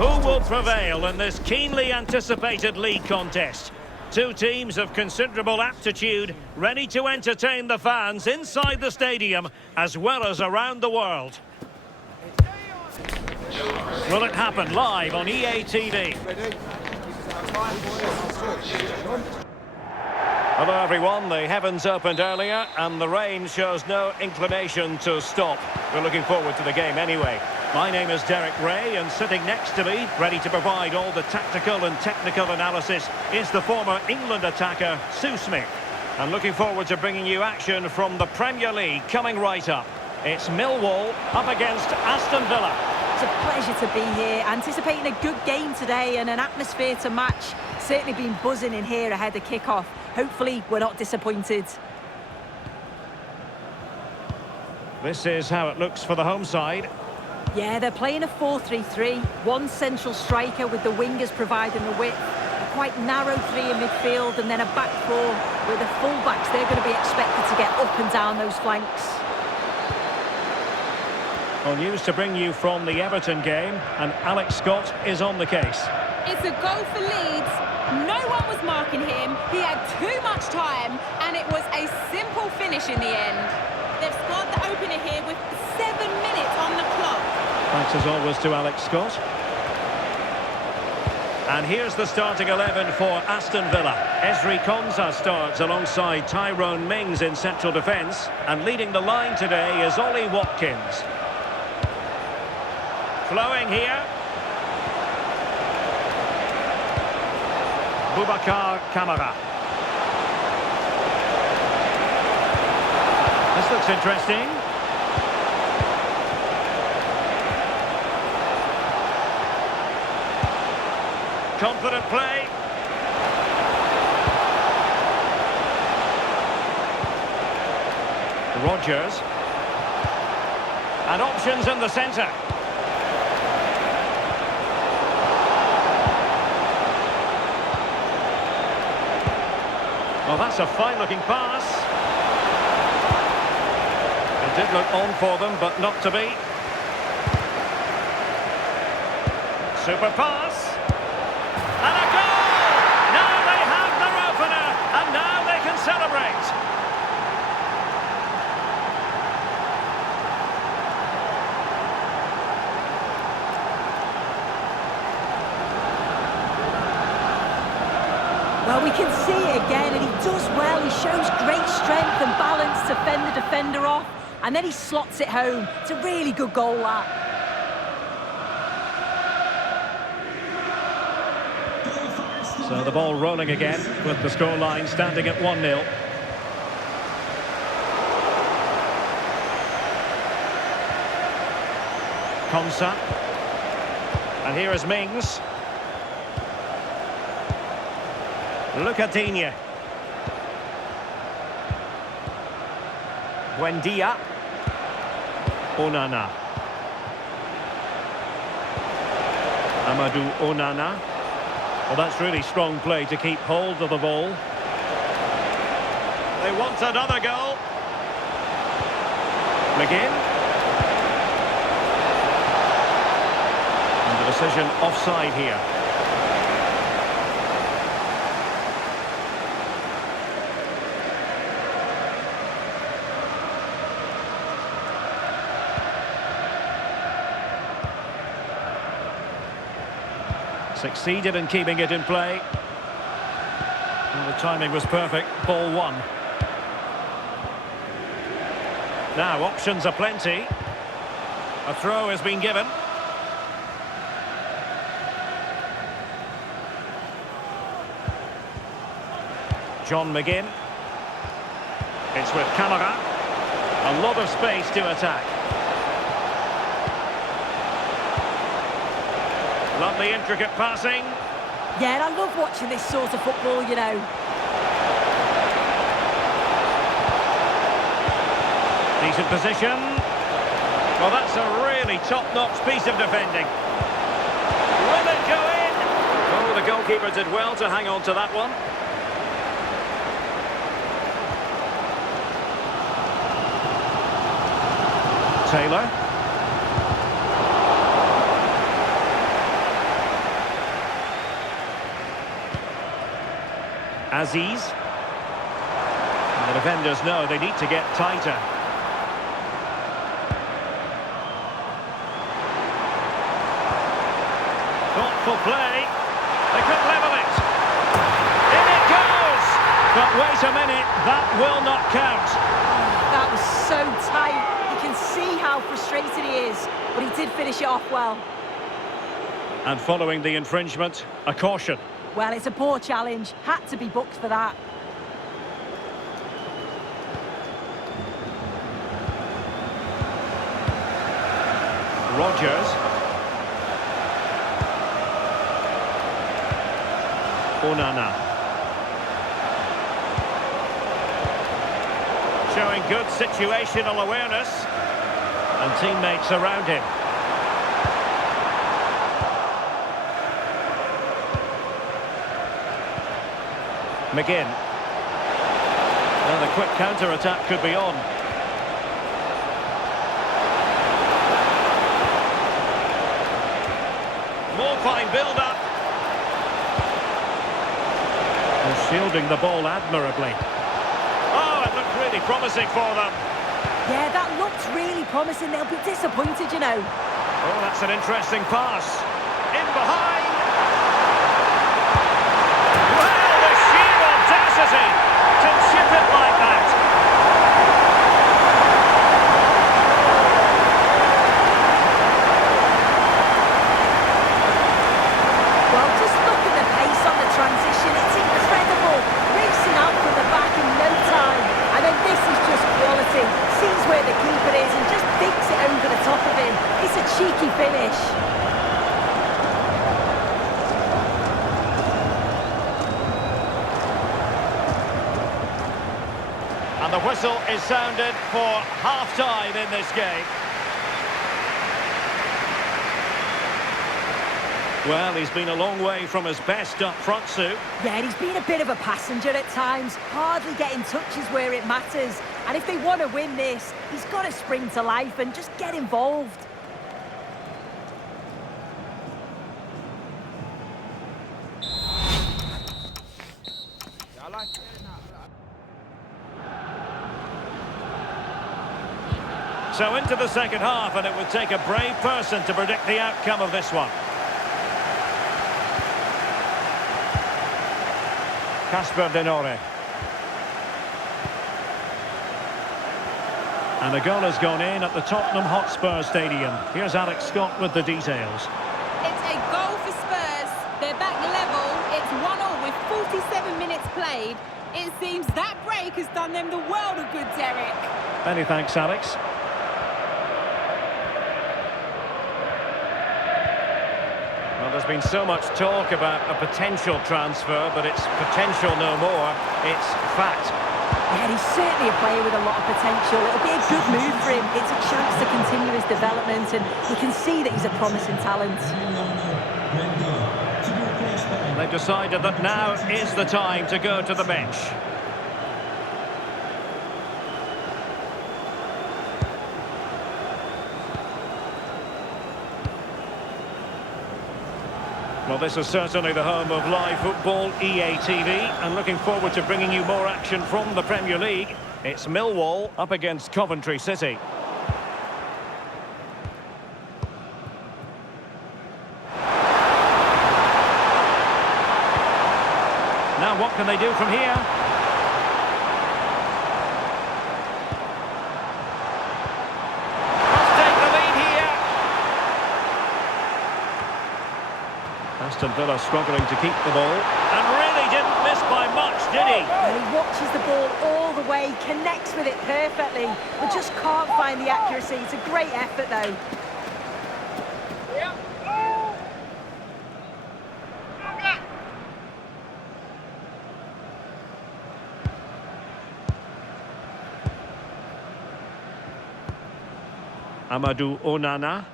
Who will prevail in this keenly anticipated league contest? Two teams of considerable aptitude, ready to entertain the fans inside the stadium as well as around the world. Will it happen live on EA TV? Hello everyone, the heavens opened earlier and the rain shows no inclination to stop. We're looking forward to the game anyway. My name is Derek Ray and sitting next to me, ready to provide all the tactical and technical analysis, is the former England attacker, Sue Smith. And looking forward to bringing you action from the Premier League coming right up. It's Millwall up against Aston Villa. It's a pleasure to be here, anticipating a good game today and an atmosphere to match. Certainly been buzzing in here ahead of kick-off. Hopefully we're not disappointed. This is how it looks for the home side. Yeah, they're playing a 4-3-3. One central striker with the wingers providing the width. A quite narrow three in midfield and then a back four with the full-backs. They're going to be expected to get up and down those flanks. Well, news to bring you from the Everton game, and Alex Scott is on the case. It's a goal for Leeds. No one was marking him. He had too much time, and it was a simple finish in the end. They've scored the opener here with 7 minutes on the clock. Thanks as always to Alex Scott. And here's the starting 11 for Aston Villa. Ezri Konsa starts alongside Tyrone Mings in central defence, and leading the line today is Ollie Watkins. Flowing here. Boubacar Kamara. This looks interesting. Confident play. Rodgers. And options in the centre. Well, that's a fine-looking pass. It did look on for them, but not to be. Super pass. And a goal! Now they have their opener, and now they can celebrate. Well, we can see it again, and he does well. He shows great strength and balance to fend the defender off, and then he slots it home. It's a really good goal, that. So the ball rolling again, with the scoreline standing at 1-0. Konsa. And here is Mings. Lucadinha. Buendia. Onana. Amadou Onana. Well, that's really strong play to keep hold of the ball. They want another goal. McGinn. And the decision offside here. Succeeded in keeping it in play. And the timing was perfect. Ball one. Now options are plenty. A throw has been given. John McGinn. It's with Kamara. A lot of space to attack. Lovely intricate passing. Yeah, and I love watching this sort of football, you know. Decent position. Well, that's a really top-notch piece of defending. Will it go in? Oh, the goalkeeper did well to hang on to that one. Taylor. Aziz. And the defenders know they need to get tighter. Thoughtful play. They could level it. In it goes! But wait a minute, that will not count. That was so tight. You can see how frustrated he is, but he did finish it off well. And following the infringement, a caution. Well, it's a poor challenge. Had to be booked for that. Rodgers. Onana. Showing good situational awareness. And teammates around him. McGinn. Well, the quick counter-attack could be on. More fine build-up. And shielding the ball admirably. Oh, it looked really promising for them. Yeah, that looked really promising. They'll be disappointed, you know. Oh, that's an interesting pass. In behind. Well, the sheer audacity to chip it like that. Well, just look at the pace on the transition. It's incredible. Racing out from the back in no time. And then this is just quality. Sees where the keeper is and just dinks it over the top of him. It's a cheeky finish. And the whistle is sounded for half-time in this game. Well, he's been a long way from his best up front, Sue. Yeah, and he's been a bit of a passenger at times, hardly getting touches where it matters. And if they want to win this, he's got to spring to life and just get involved. So into the second half, and it would take a brave person to predict the outcome of this one. Casper Denore. And the goal has gone in at the Tottenham Hotspur Stadium. Here's Alex Scott with the details. It's a goal for Spurs. They're back level. It's 1-1 with 47 minutes played. It seems that break has done them the world of good, Derek. Many thanks, Alex. Well, there's been so much talk about a potential transfer, but it's potential no more. It's fact. Yeah, he's certainly a player with a lot of potential. It'll be a good move for him. It's a chance to continue his development, and you can see that he's a promising talent. They've decided that now is the time to go to the bench. Well, this is certainly the home of live football, EA TV, and looking forward to bringing you more action from the Premier League. It's Millwall up against Coventry City. Now what can they do from here? Must take the lead here. Aston Villa struggling to keep the ball, and really didn't miss by much, did he? Well, he watches the ball all the way, connects with it perfectly, but just can't find the accuracy. It's a great effort, though. Amadou Onana.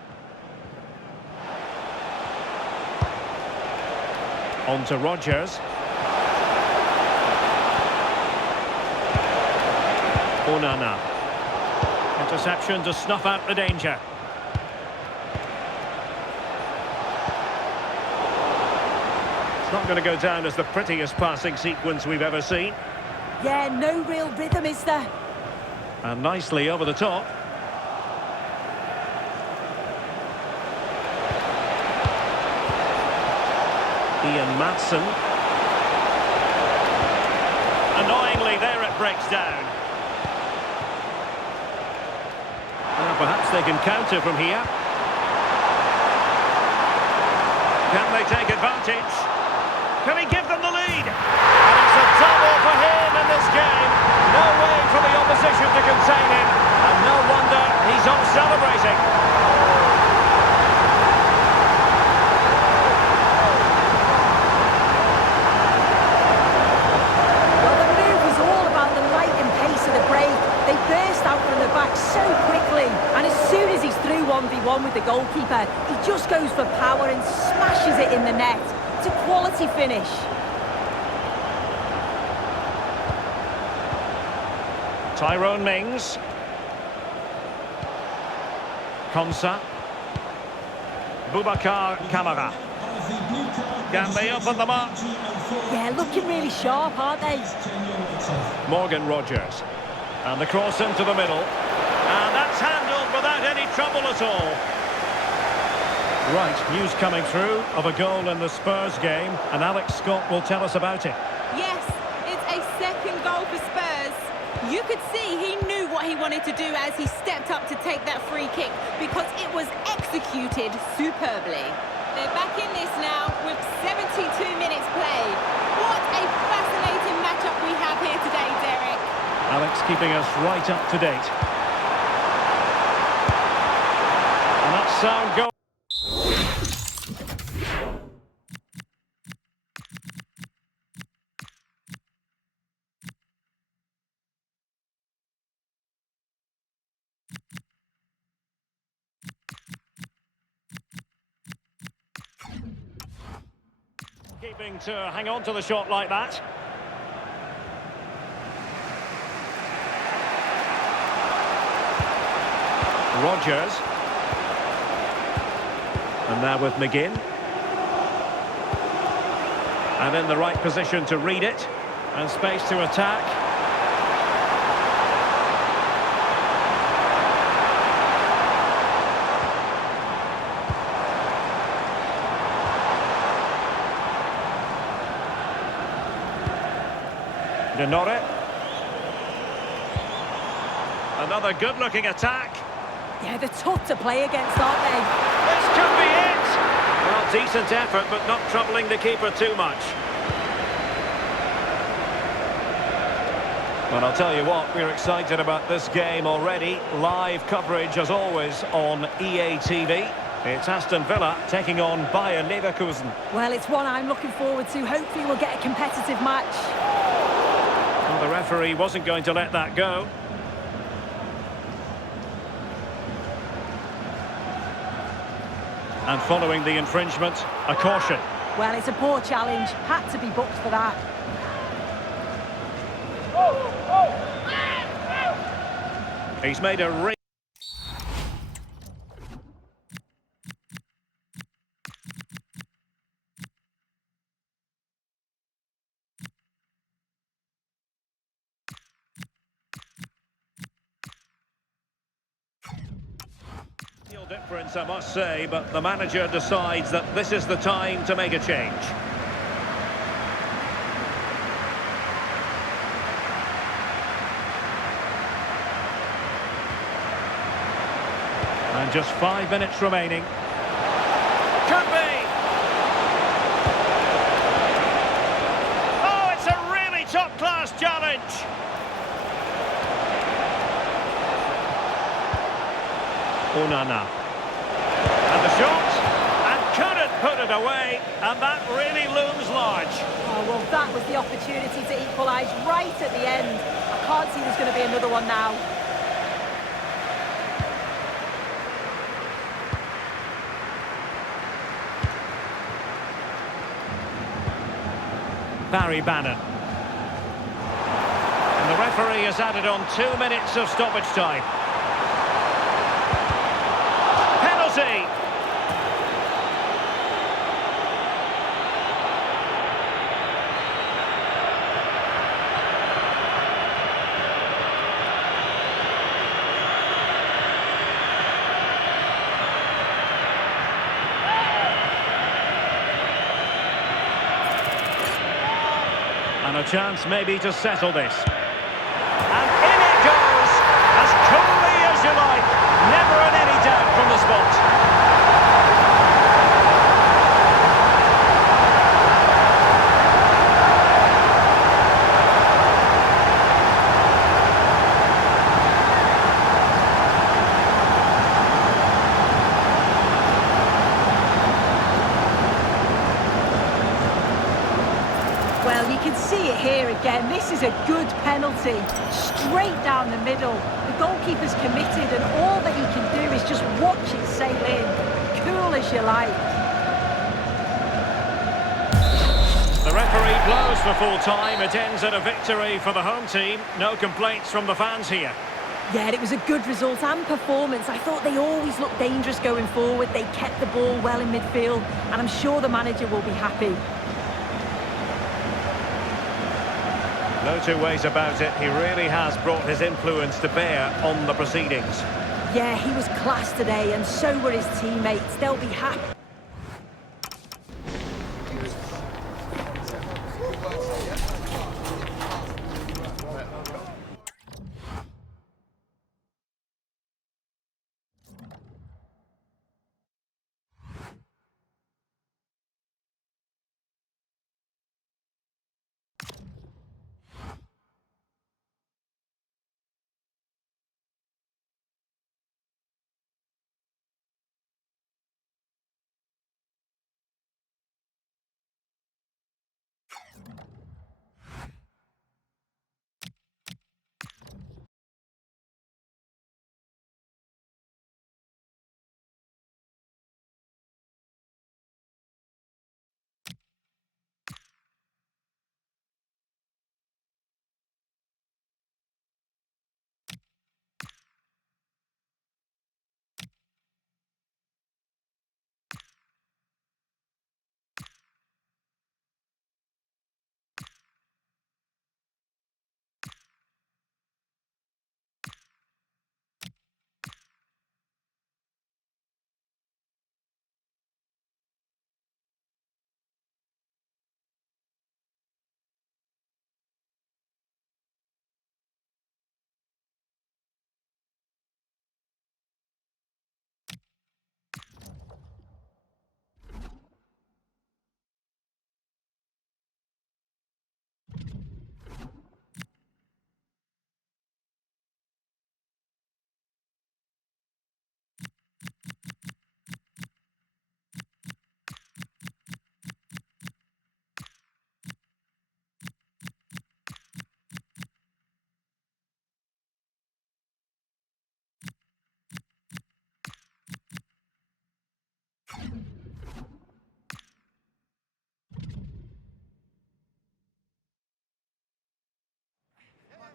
On to Rodgers. Onana. Interception to snuff out the danger. It's not going to go down as the prettiest passing sequence we've ever seen. Yeah, no real rhythm, is there? And nicely over the top. Ian Maatsen. Annoyingly, there it breaks down. Perhaps they can counter from here. Can they take advantage? Can he give them the lead? And it's a double for him in this game. No way for the opposition to contain him. And no wonder he's off celebrating. Well, the move was all about the light and pace of the break. They burst out from the back so quickly. And as soon as he's through 1v1 with the goalkeeper, he just goes for power and smashes it in the net. It's a quality finish. Tyrone Mings. Konsa. Boubacar Kamara. Can they open them up? Yeah, looking really sharp, aren't they? Morgan Rogers. And the cross into the middle. And that's handled without any trouble at all. Right, news coming through of a goal in the Spurs game, and Alex Scott will tell us about it. Yes, it's a second goal for Spurs. You could see he knew what he wanted to do as he stepped up to take that free kick because it was executed superbly. They're back in this now with 72 minutes play. What a fascinating matchup we have here today, Derek. Alex keeping us right up to date. And that's sound goal. Keeping to hang on to the shot like that. Rogers. And now with McGinn. And in the right position to read it. And space to attack. Denore. Another good-looking attack. Yeah, they're tough to play against, aren't they? This could be it! Well, decent effort, but not troubling the keeper too much. Well, I'll tell you what, we're excited about this game already. Live coverage, as always, on EA TV. It's Aston Villa taking on Bayer Leverkusen. Well, it's one I'm looking forward to. Hopefully we'll get a competitive match. Well, the referee wasn't going to let that go. And following the infringement, a caution. Well, it's a poor challenge. Had to be booked for that. He's made a ring. Difference, I must say, but the manager decides that this is the time to make a change. And just 5 minutes remaining. Could be! Oh, it's a really top-class challenge! Onana. And the shot, and couldn't put it away, and that really looms large. Oh, well, that was the opportunity to equalise right at the end. I can't see there's going to be another one now. Barry Bannon. And the referee has added on 2 minutes of stoppage time. And a chance maybe to settle this. And in it goes, as coolly as you like. Never in any doubt from the spot. Well, you can see it here again. This is a good penalty. Straight down the middle. The goalkeeper's committed and all that he can do is just watch it sail in. Cool as you like. The referee blows for full time. It ends at a victory for the home team. No complaints from the fans here. Yeah, it was a good result and performance. I thought they always looked dangerous going forward. They kept the ball well in midfield and I'm sure the manager will be happy. No two ways about it, he really has brought his influence to bear on the proceedings. Yeah, he was class today and so were his teammates. They'll be happy.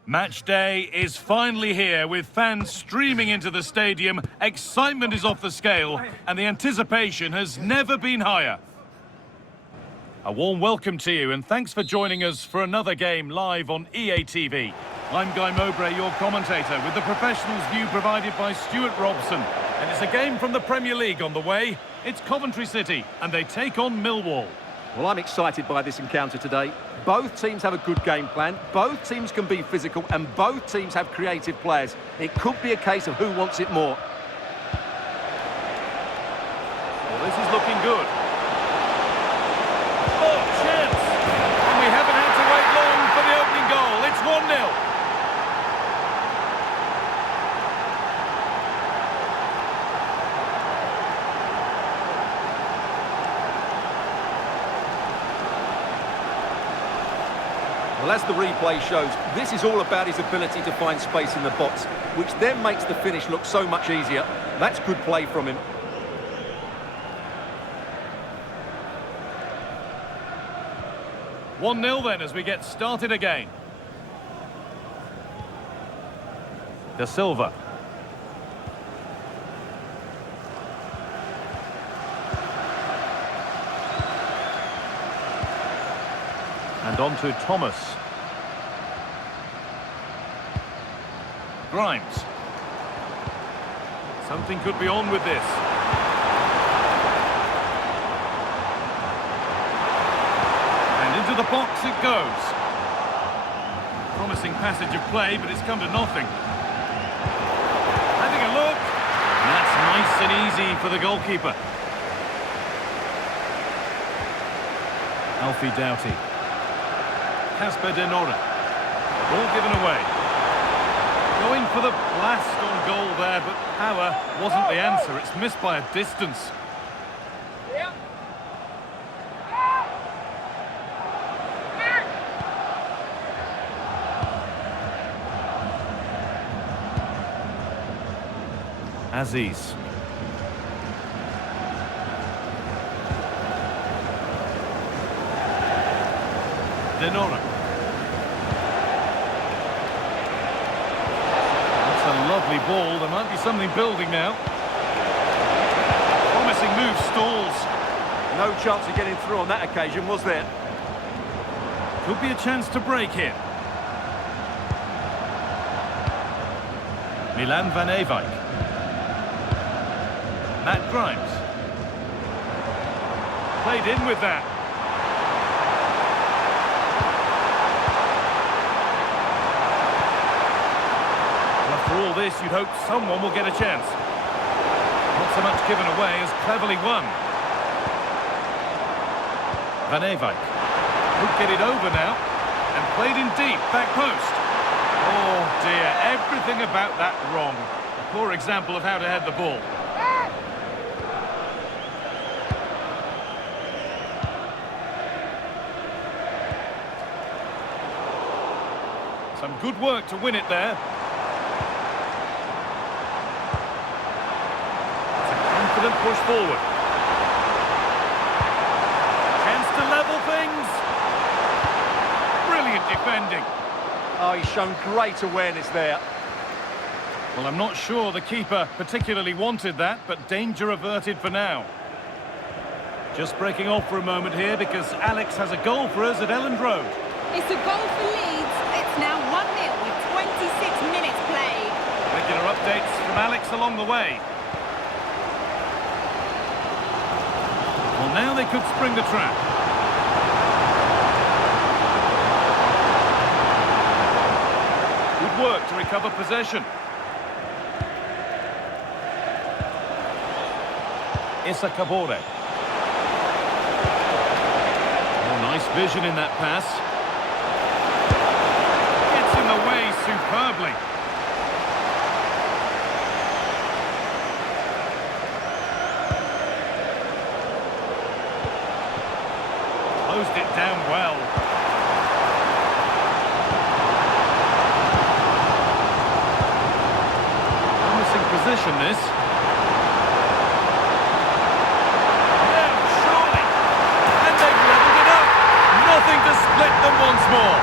Match day is finally here with fans streaming into the stadium, excitement is off the scale and the anticipation has never been higher. A warm welcome to you and thanks for joining us for another game live on EA TV. I'm Guy Mowbray, your commentator, with the professionals' view provided by Stuart Robson. And it's a game from the Premier League on the way. It's Coventry City and they take on Millwall. Well, I'm excited by this encounter today. Both teams have a good game plan, both teams can be physical, and both teams have creative players. It could be a case of who wants it more. Well, this is looking good. Oh, chance! And we haven't had to wait long for the opening goal. It's 1-0. Well, as the replay shows, this is all about his ability to find space in the box, which then makes the finish look so much easier. That's good play from him. One 1-0 then as we get started again. De Silva. And on to Thomas. Grimes. Something could be on with this. And into the box it goes. promising passage of play, but it's come to nothing. Having a look. That's nice and easy for the goalkeeper. Alfie Doughty. Casper De Nora. Ball given away. Going for the blast on goal there, but power wasn't the answer. It's missed by a distance. Aziz. De Nora. That's a lovely ball. There might be something building now. Promising move stalls. No chance of getting through on that occasion, was there? Could be a chance to break here. Milan van Ewijk. Matt Grimes. Played in with that. Well, after all this, you'd hope someone will get a chance. Not so much given away as cleverly won. Van Ewijk. Could get it over now. And played in deep, back post. Oh dear, everything about that wrong. A poor example of how to head the ball. Some good work to win it there. It's a confident push forward. Chance to level things. Brilliant defending. Oh, he's shown great awareness there. Well, I'm not sure the keeper particularly wanted that, but danger averted for now. Just breaking off for a moment here because Alex has a goal for us at Elland Road. It's a goal for Leeds. It's now 1-0 with 26 minutes played. Regular updates from Alex along the way. Well, now they could spring the trap. Good work to recover possession. Issa Kabore. Oh, nice vision in that pass. Gets in the way superbly. Closed it down well. Promising position this. To split them once more.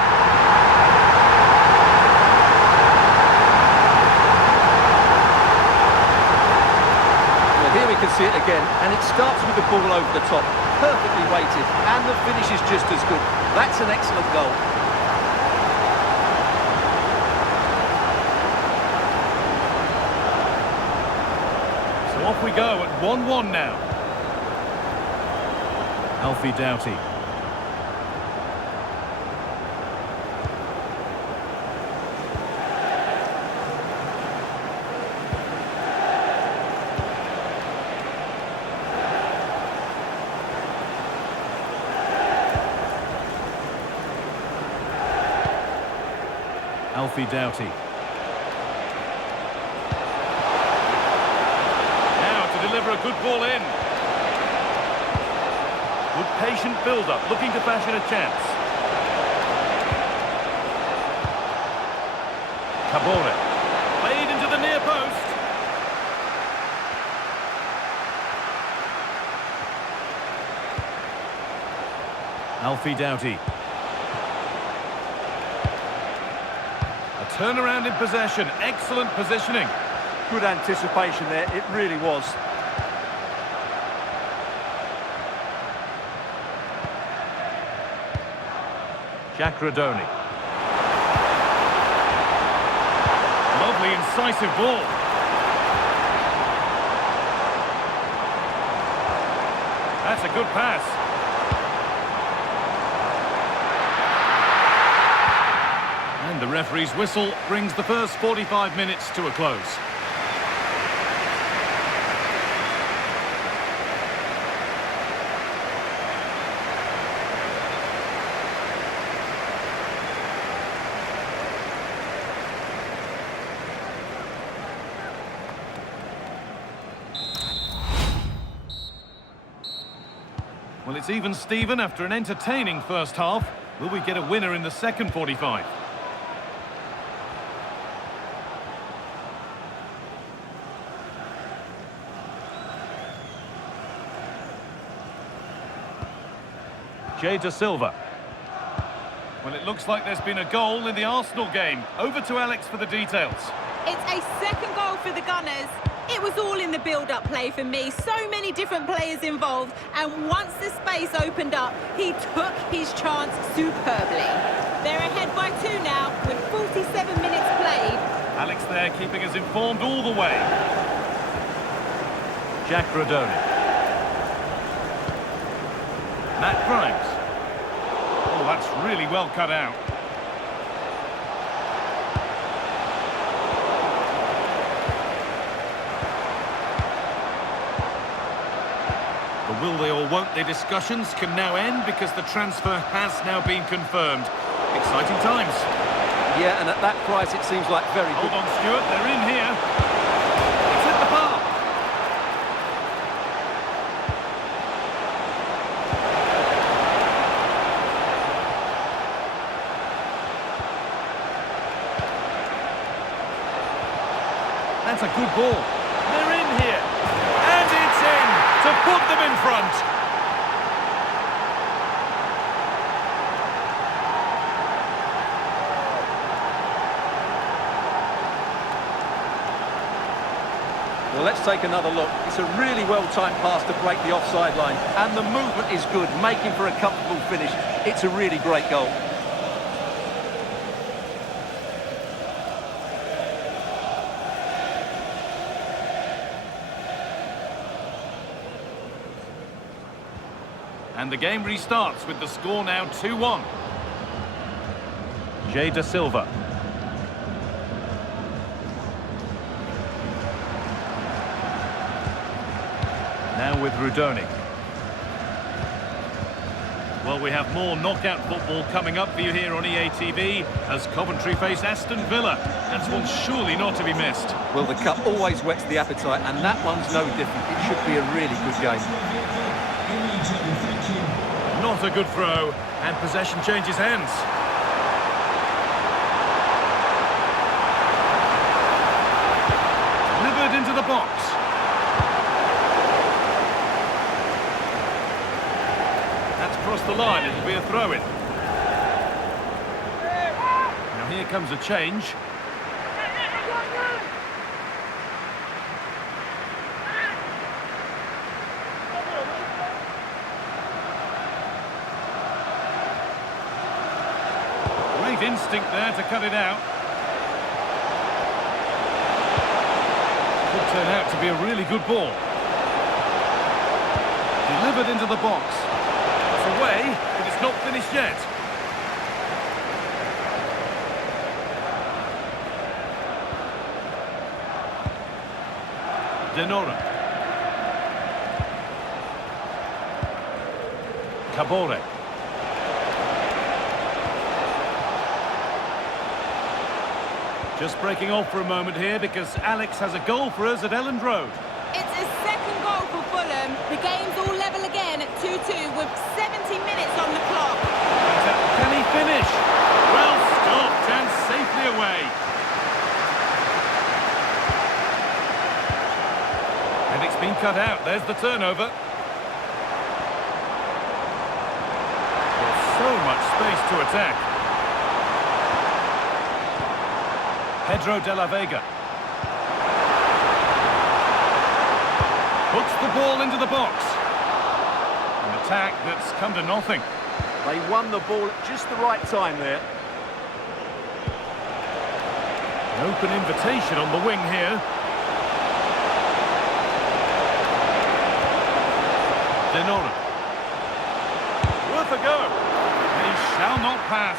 Well, here we can see it again, and it starts with the ball over the top, perfectly weighted, and the finish is just as good. That's an excellent goal. So off we go at 1-1 now. Alfie Doughty. Alfie Doughty. Now to deliver a good ball in. Good patient build-up, looking to fashion a chance. Kabore. Played into the near post. Alfie Doughty. Turnaround in possession, excellent positioning. Good anticipation there, it really was. Jack Radoni. Lovely incisive ball. That's a good pass. And And the referee's whistle brings the first 45 minutes to a close. Well, it's even Steven after an entertaining first half. Will we get a winner in the second 45? Jay Silva. Well, it looks like there's been a goal in the Arsenal game. Over to Alex for the details. It's a second goal for the Gunners. It was all in the build-up play for me. So many different players involved. And once the space opened up, he took his chance superbly. They're ahead by 2 now with 47 minutes played. Alex there keeping us informed all the way. Jack Rodoni. Matt Grimes. Oh, that's really well cut out. The will they or won't they discussions can now end because the transfer has now been confirmed. Exciting times. Yeah, and at that price it seems like very good. Hold on, Stuart, they're in here. It's hit the bar. That's a good ball. They're in here. And it's in to put them in front. Well, let's take another look. It's a really well-timed pass to break the offside line. And the movement is good, making for a comfortable finish. It's a really great goal. And the game restarts with the score now 2-1. Jay Silva. Now with Rodoni. Well, we have more knockout football coming up for you here on EA TV as Coventry face Aston Villa. That's one surely not to be missed. Well, the cup always whets the appetite, and that one's no different. It should be a really good game. Not a good throw, and possession changes hands. Delivered into the box. That's crossed the line, it'll be a throw-in. Now here comes a change. Great instinct there to cut it out. Could turn out to be a really good ball. Delivered into the box. It's away, but it's not finished yet. Denora. Cabore. Just breaking off for a moment here because Alex has a goal for us at Elland Road. It's a second goal for Fulham. The game's all level again at 2-2 with 70 minutes on the clock. Can he finish? Well stopped and safely away. And it's been cut out. There's the turnover. There's so much space to attack. Pedro de la Vega. Puts the ball into the box. An attack that's come to nothing. They won the ball at just the right time there. An open invitation on the wing here. Denora. Worth a go. He shall not pass.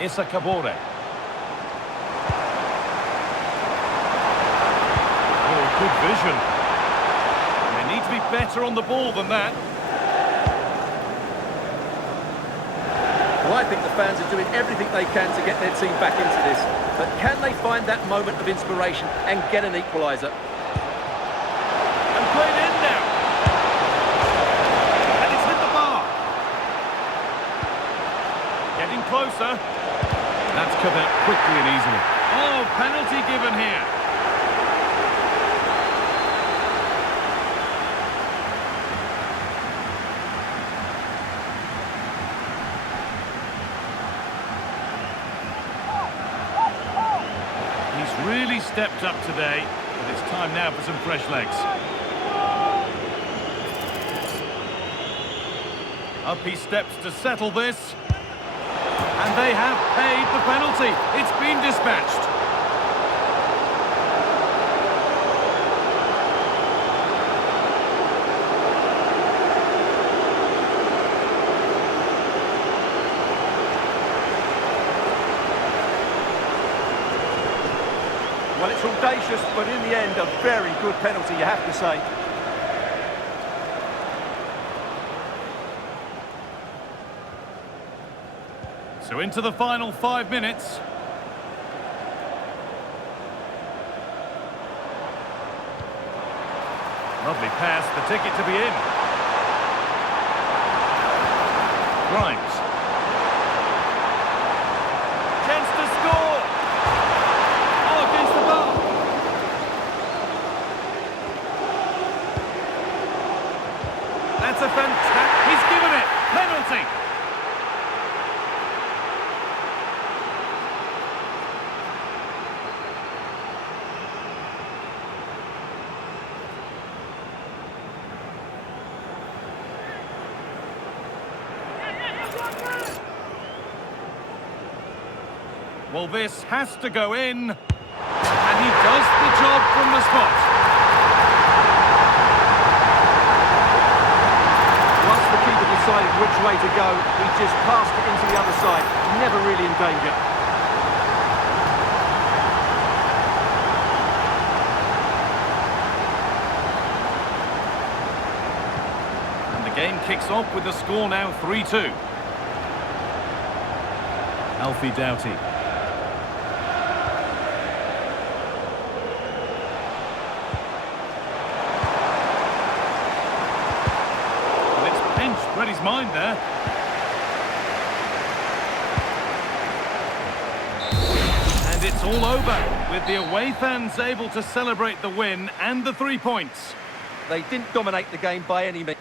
Issa Kabore. Oh, good vision. They need to be better on the ball than that. Well, I think the fans are doing everything they can to get their team back into this. But can they find that moment of inspiration and get an equaliser? And played in now. And it's hit the bar. Getting closer. That's cut out quickly and easily. Oh, penalty given here. Really stepped up today, but it's time now for some fresh legs. Up he steps to settle this. And they have paid the penalty. It's been dispatched. Well, it's audacious, but in the end, a very good penalty, you have to say. So into the final 5 minutes. Lovely pass, the ticket to be in. Grimes. Chance to score! Oh, against the bar! That's a fantastic... He's given it! Penalty! Well, this has to go in, and he does the job from the spot. Once the keeper decided which way to go, he just passed it into the other side, never really in danger. And the game kicks off with the score now 3-2. Alfie Doughty. Read his mind there. And it's all over, with the away fans able to celebrate the win and the 3 points. They didn't dominate the game by any means.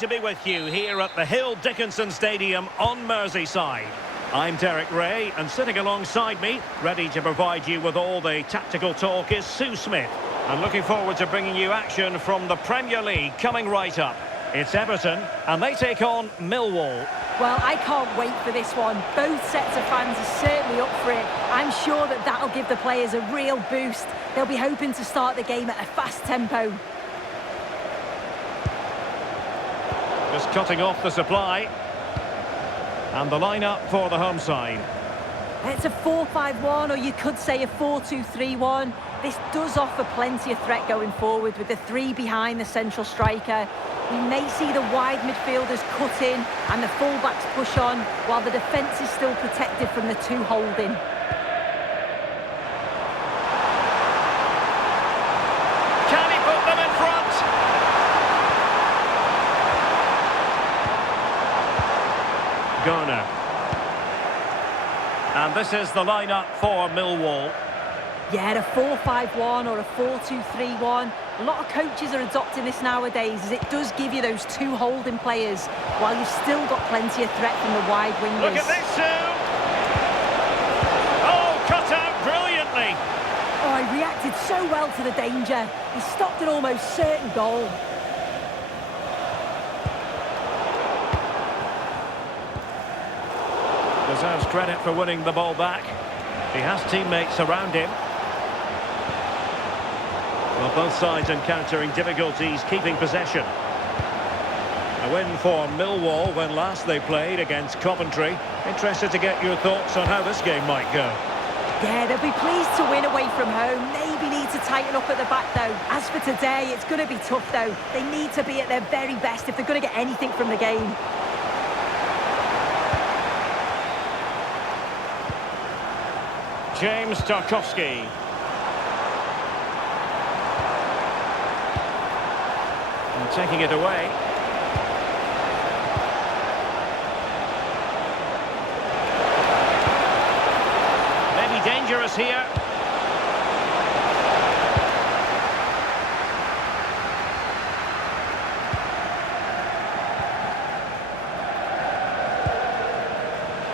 to be with you here at the Hill Dickinson Stadium on Merseyside. I'm Derek Ray, and sitting alongside me, ready to provide you with all the tactical talk, is Sue Smith. And looking forward to bringing you action from the Premier League coming right up. It's Everton, and they take on Millwall. Well, I can't wait for this one. Both sets of fans are certainly up for it. I'm sure that that'll give the players a real boost. They'll be hoping to start the game at a fast tempo. Just cutting off the supply. And the lineup for the home side. It's a 4-5-1, or you could say a 4-2-3-1. This does offer plenty of threat going forward with the three behind the central striker. We may see the wide midfielders cut in and the fullbacks push on, while the defence is still protected from the two holding. Can he put them in front? Garner. And this is the lineup for Millwall. Yeah, a 4-5-1 or a 4-2-3-1. A lot of coaches are adopting this nowadays, as it does give you those two holding players, while you've still got plenty of threat from the wide wingers. Look at this, Sue! Oh, cut out brilliantly! Oh, he reacted so well to the danger. He stopped an almost certain goal. Deserves credit for winning the ball back. He has teammates around him. Well, both sides encountering difficulties keeping possession. A win for Millwall when last they played against Coventry. Interested to get your thoughts on how this game might go. Yeah, they'll be pleased to win away from home. Maybe need to tighten up at the back, though. As for today, it's going to be tough, though. They need to be at their very best if they're going to get anything from the game. James Tarkowski. And taking it away. Maybe dangerous here.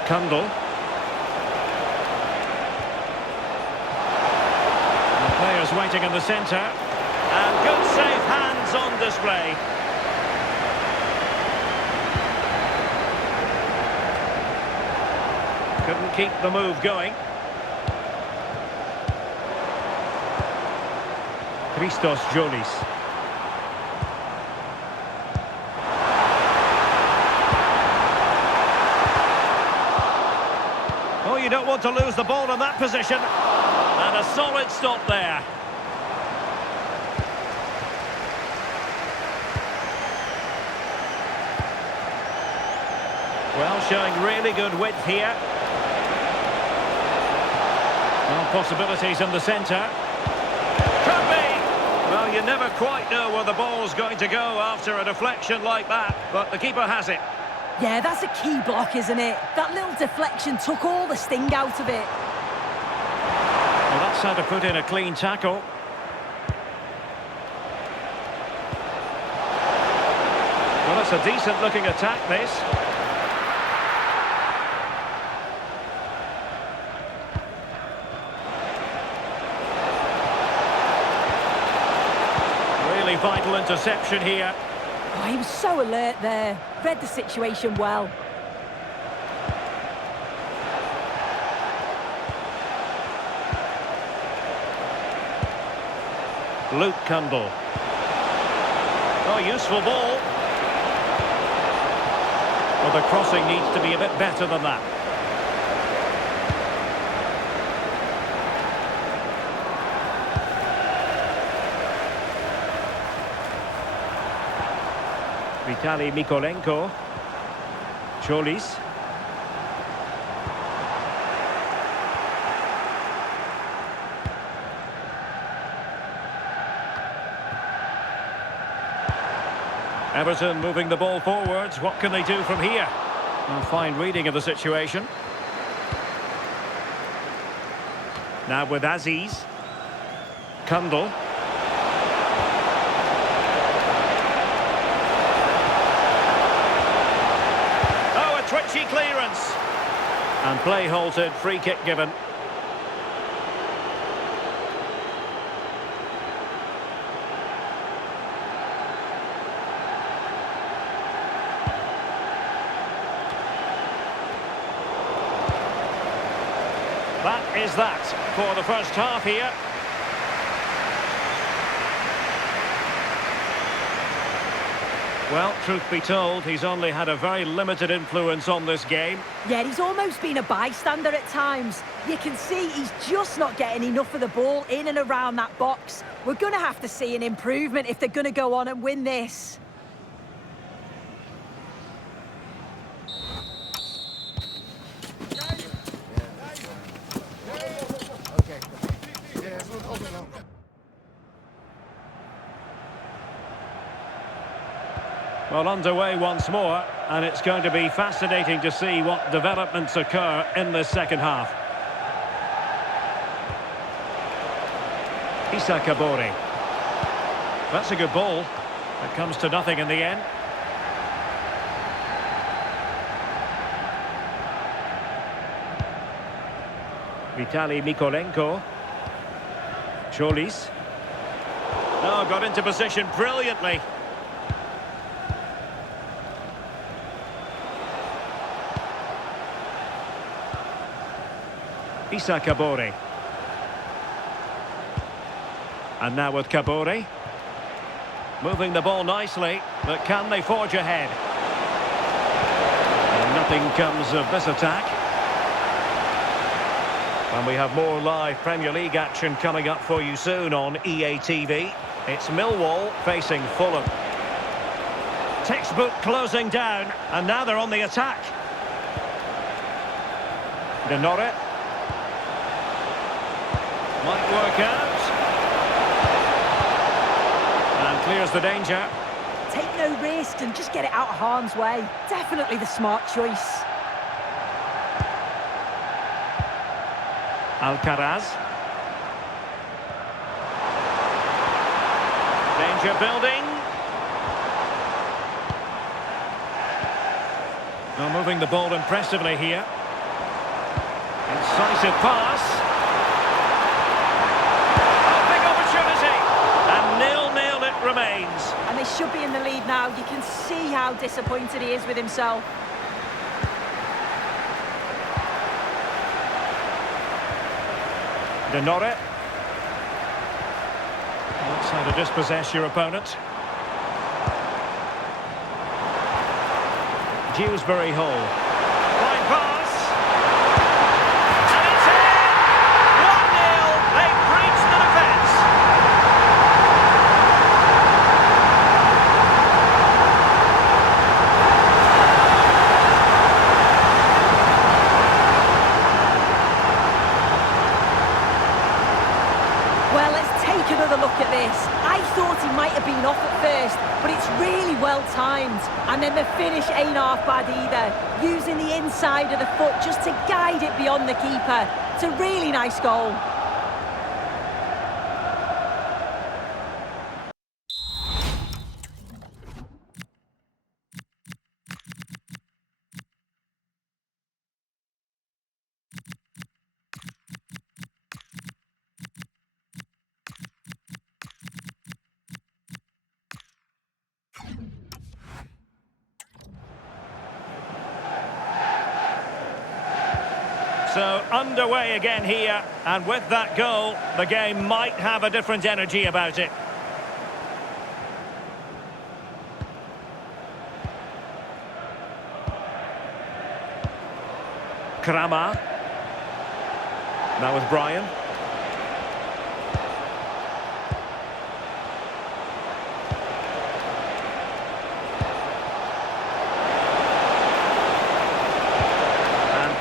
Kundal. Players waiting in the centre, and good safe hands on display. Couldn't keep the move going. Christos Jolis. Oh, you don't want to lose the ball in that position. And a solid stop there. Well, showing really good width here. Well, possibilities in the centre. Could be! Well, you never quite know where the ball's going to go after a deflection like that, but the keeper has it. Yeah, that's a key block, isn't it? That little deflection took all the sting out of it. Well, that's how to put in a clean tackle. Well, it's a decent-looking attack, this. Really vital interception here. Oh, he was so alert there. Read the situation well. Luke Kundal. Oh, useful ball. Well, the crossing needs to be a bit better than that. Vitaly Mykolenko. Jolis. Everton moving the ball forwards. What can they do from here? A fine reading of the situation. Now with Aziz. Kundal. And play halted, free kick given. That is that for the first half here. Well, truth be told, he's only had a very limited influence on this game. Yeah, he's almost been a bystander at times. You can see he's just not getting enough of the ball in and around that box. We're going to have to see an improvement if they're going to go on and win this. Well, underway once more, and it's going to be fascinating to see what developments occur in this second half. Issa Kabori. That's a good ball. It comes to nothing in the end. Vitaly Mykolenko. Cholis. Oh, got into position brilliantly. Issa Kabori. And now with Kabori. Moving the ball nicely, but can they forge ahead? And nothing comes of this attack. And we have more live Premier League action coming up for you soon on EA TV. It's Millwall facing Fulham. Textbook closing down, and now they're on the attack. Denore. Might work out. And clears the danger. Take no risk and just get it out of harm's way. Definitely the smart choice. Alcaraz. Danger building. Now moving the ball impressively here. Incisive pass. Remains. And they should be in the lead now. You can see how disappointed he is with himself. Denore. That's how to dispossess your opponent. Dewsbury Hall. Fine pass. And it's in! 1-0. They've breached the defence. Well, let's take another look at this. I thought he might have been off at first, but it's really well timed. And then the finish ain't half bad either. Using the inside of the foot just to guide it beyond the keeper. It's a really nice goal. So underway again here, and with that goal, the game might have a different energy about it. Kramer. Now with Brian.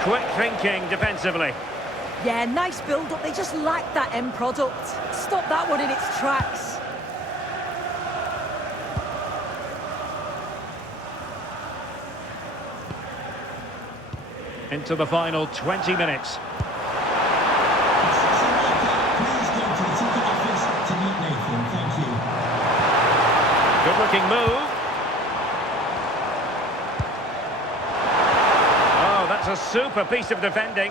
Quick thinking defensively. Yeah, nice build-up. They just lack that end product. Stop that one in its tracks. Into the final 20 minutes. Good-looking move. Oh, that's a super piece of defending.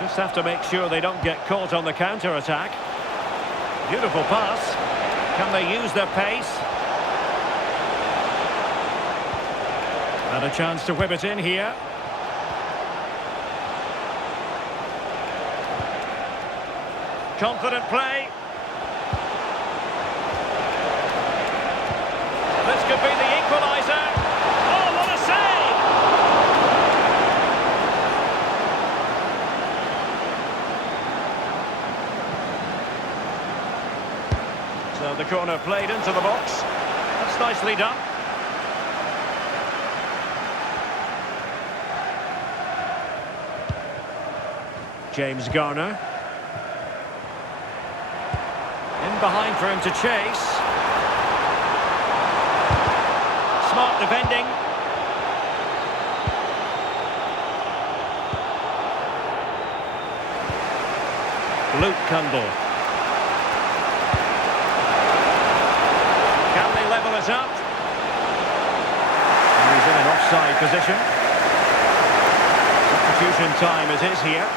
Just have to make sure they don't get caught on the counter-attack. Beautiful pass. Can they use their pace? And a chance to whip it in here. Confident play. This could be the equaliser. Oh, what a save! So the corner played into the box. That's nicely done. James Garner. In behind for him to chase. Smart defending. Luke Cundle. Can they level it up? And he's in an offside position. Substitution time it is here.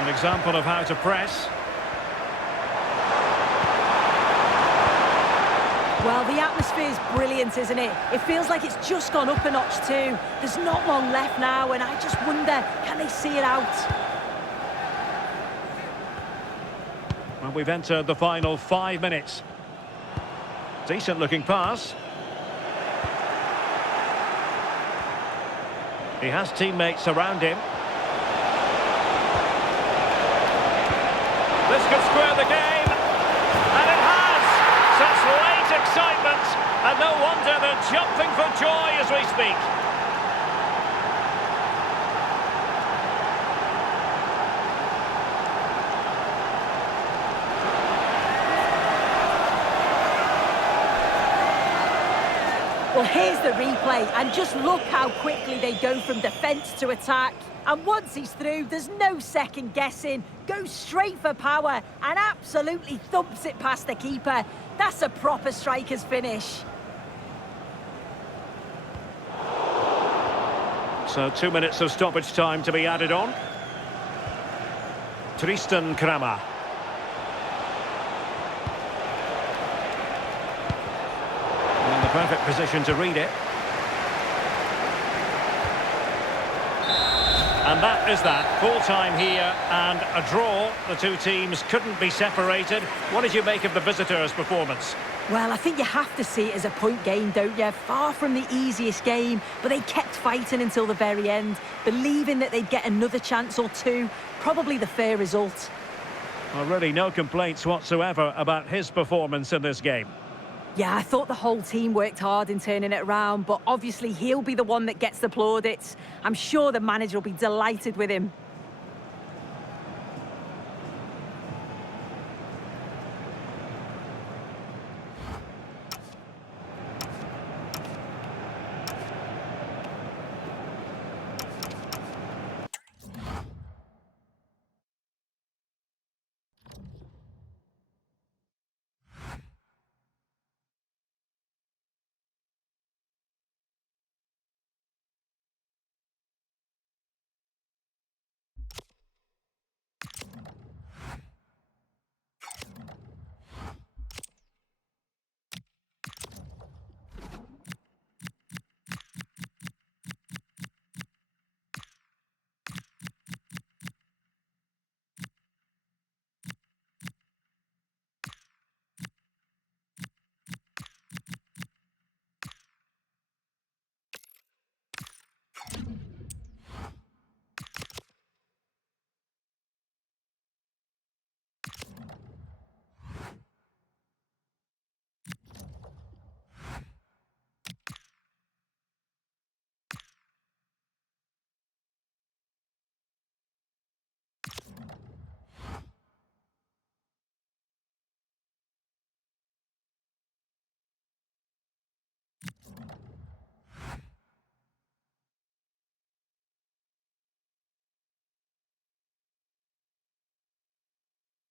An example of how to press. Well, the atmosphere is brilliant, isn't it? It feels like it's just gone up a notch too. There's not long left now, and I just wonder, can they see it out? Well, we've entered the final 5 minutes. Decent looking pass. He has teammates around him. This could square the game, and it has! Such late excitement, and no wonder they're jumping for joy as we speak. Well, here's the replay, and just look how quickly they go from defence to attack. And once he's through, there's no second guessing. Goes straight for power and absolutely thumps it past the keeper. That's a proper striker's finish. So 2 minutes of stoppage time to be added on. Tristan Kramer. In the perfect position to read it. And that is that. Full time here and a draw. The two teams couldn't be separated. What did you make of the visitors' performance? Well, I think you have to see it as a point game, don't you? Far from the easiest game, but they kept fighting until the very end, believing that they'd get another chance or two. Probably the fair result. Well, really no complaints whatsoever about his performance in this game. Yeah, I thought the whole team worked hard in turning it around, but obviously he'll be the one that gets the plaudits. I'm sure the manager will be delighted with him.